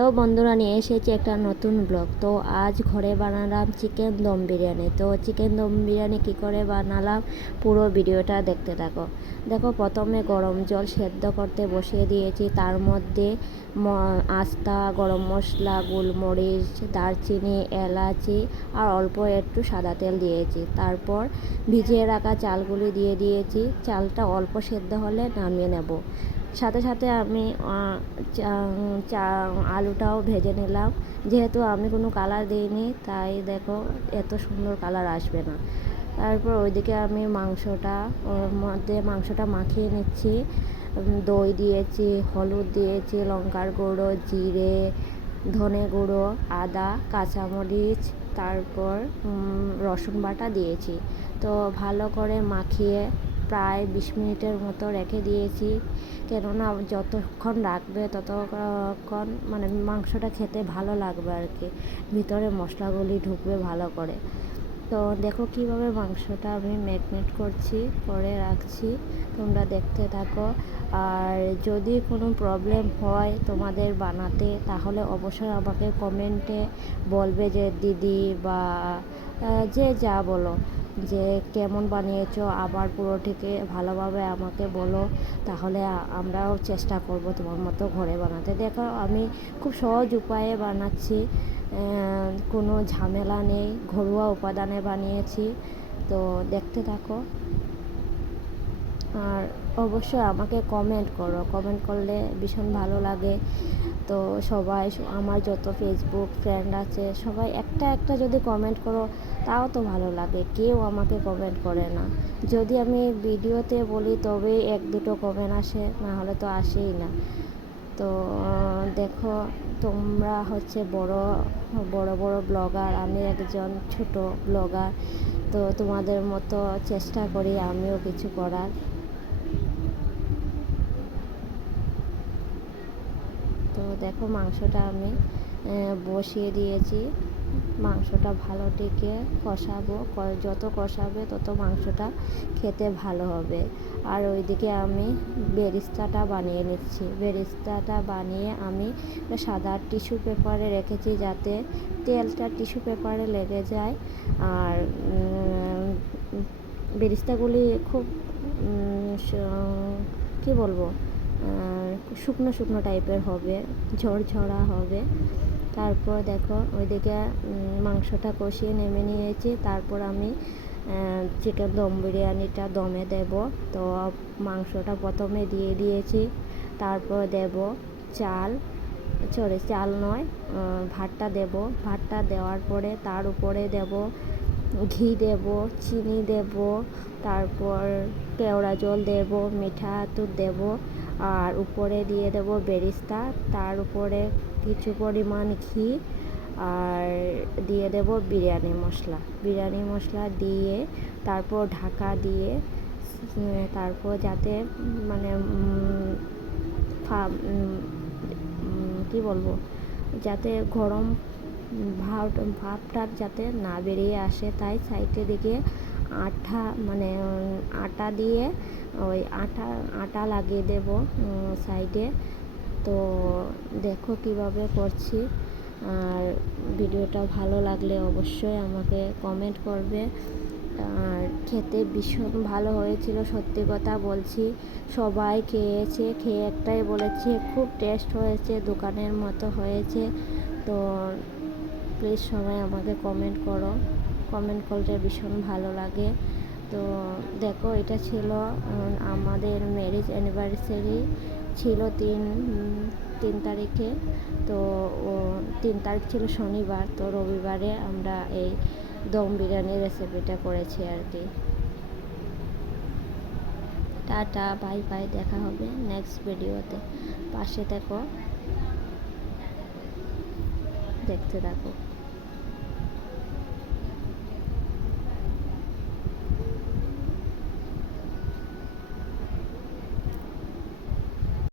তো বন্ধুরা নিয়ে এসেছি একটা নতুন ব্লগ। তো আজ ঘরে বানালাম চিকেন দম বিরিয়ানি। তো চিকেন দম বিরিয়ানি কী করে বানালাম পুরো ভিডিওটা দেখতে থাকো। দেখো, প্রথমে গরম জল সেদ্ধ করতে বসিয়ে দিয়েছি। তার মধ্যে আস্তা গরম মশলা, গোলমরিচ, দারচিনি, এলাচি আর অল্প একটু সাদা তেল দিয়েছি। তারপর ভিজিয়ে রাখা চালগুলি দিয়ে দিয়েছি। চালটা অল্প সেদ্ধ হলে নামিয়ে নেব। সাথে সাথে আমি আলুটাও ভেজে নিলাম। যেহেতু আমি কোনো কালার দিইনি, তাই দেখো এত সুন্দর কালার আসবে না। তারপর ওইদিকে আমি ওর মধ্যে মাংসটা মাখিয়ে নিচ্ছি। দই দিয়েছি, হলুদ দিয়েছি, লঙ্কার গুঁড়ো, জিরে, ধনে গুঁড়ো, আদা, কাঁচামরিচ, তারপর রসুন বাটা দিয়েছি। তো ভালো করে মাখিয়ে প্রায় 20 মিনিটের মতো রেখে দিয়েছি। কেননা যতক্ষণ রাখবে ততক্ষণ মানে মাংসটা খেতে ভালো লাগবে আর কি, ভিতরে মশলাগুলি ঢুকবে ভালো করে। তো দেখো কিভাবে মাংসটা আমি ম্যারিনেট করে রাখছি, তোমরা দেখতে থাকো। আর যদি কোনো প্রবলেম হয় তোমাদের বানাতে, তাহলে অবশ্যই আমাকে কমেন্টে বলবে যে দিদি বা যে যা বলো, যে কেমন বানিয়েছো, আবার পুরোটিকে ভালোভাবে আমাকে বলো। তাহলে আমরাও চেষ্টা করব তোমার মতো ঘরে বানাতে। দেখো আমি খুব সহজ উপায়ে বানাচ্ছি, কোনো ঝামেলা নেই, ঘরোয়া উপাদানে বানিয়েছি। তো দেখতে থাকো আর অবশ্যই আমাকে কমেন্ট করো। কমেন্ট করলে ভীষণ ভালো লাগে। তো সবাই, আমার যত ফেসবুক ফ্রেন্ড আছে সবাই একটা একটা যদি কমেন্ট করো তাও তো ভালো লাগে। কেউ আমাকে কমেন্ট করে না। যদি আমি ভিডিওতে বলি তবেই এক দুটো কমেন্ট আসে, না হলে তো আসেই না। তো দেখো, তোমরা হচ্ছে বড় বড় ব্লগার, আমি একজন ছোট ব্লগার। তো তোমাদের মতো চেষ্টা করি আমিও কিছু করার। তো দেখো মাংসটা আমি বসিয়ে দিয়েছি। মাংসটা ভালো টিকে কষাবো, যত কষাবে তত মাংসটা খেতে ভালো হবে। আর ওইদিকে আমি বেরেস্তাটা বানিয়ে নিচ্ছি। বেরেস্তাটা বানিয়ে আমি সাদা টিস্যু পেপারে রেখেছি, যাতে তেলটা টিস্যু পেপারে লেগে যায়। আর বেরেস্তাগুলি খুব কী বলবো, শুকনো শুকনো টাইপের হবে, ঝরঝরা হবে। তারপর দেখো ওইদিকে মাংসটা কষিয়ে নেমে নিয়েছি। তারপর আমি চিকেন দম বিরিয়ানিটা দমে দেব। তো মাংসটা প্রথমে দিয়ে দিয়েছি। তারপর দেব চাল নয়, ভাতটা দেব। ভাতটা দেওয়ার পরে তার উপরে দেব ঘি, দেব চিনি, দেব তারপর কেওড়া জল দেব, মিঠা আতর দেব, আর উপরে দিয়ে দেব বেরেস্তা। তার উপরে কিছু পরিমাণ ঘি, আর দিয়ে দেব বিরিয়ানি মশলা দিয়ে তারপর ঢাকা দিয়ে, তারপর যাতে মানে কী বলবো, যাতে গরম ভাবটা যাতে না বেরিয়ে আসে, তাই সাইডের দিকে আটা দিয়ে ওই আটা লাগিয়ে দেব সাইডে। তো দেখো কিভাবে করছি। আর ভিডিওটা ভালো লাগলে অবশ্যই আমাকে কমেন্ট করবে। আর খেতে ভীষণ ভালো হয়েছিল, সত্যি কথা বলছি। সবাই খেয়েছে, খেয়ে একটাই বলেছে খুব টেস্ট হয়েছে, দোকানের মতো হয়েছে। তো প্লিজ সবাই আমাকে কমেন্ট করো, কমেন্ট করলে ভীষণ ভালো লাগে। তো দেখো, এটা ছিল আমাদের ম্যারেজ অ্যানিভার্সারি, ছিল 3 তারিখে। তো 3 তারিখ ছিল শনিবার। তো রবিবারে আমরা এই দম বিরিয়ানির রেসিপিটা করেছি আর কি। টাটা, বাই বাই, দেখা হবে নেক্সট ভিডিওতে। পাশে থেকো, দেখতে থাকো।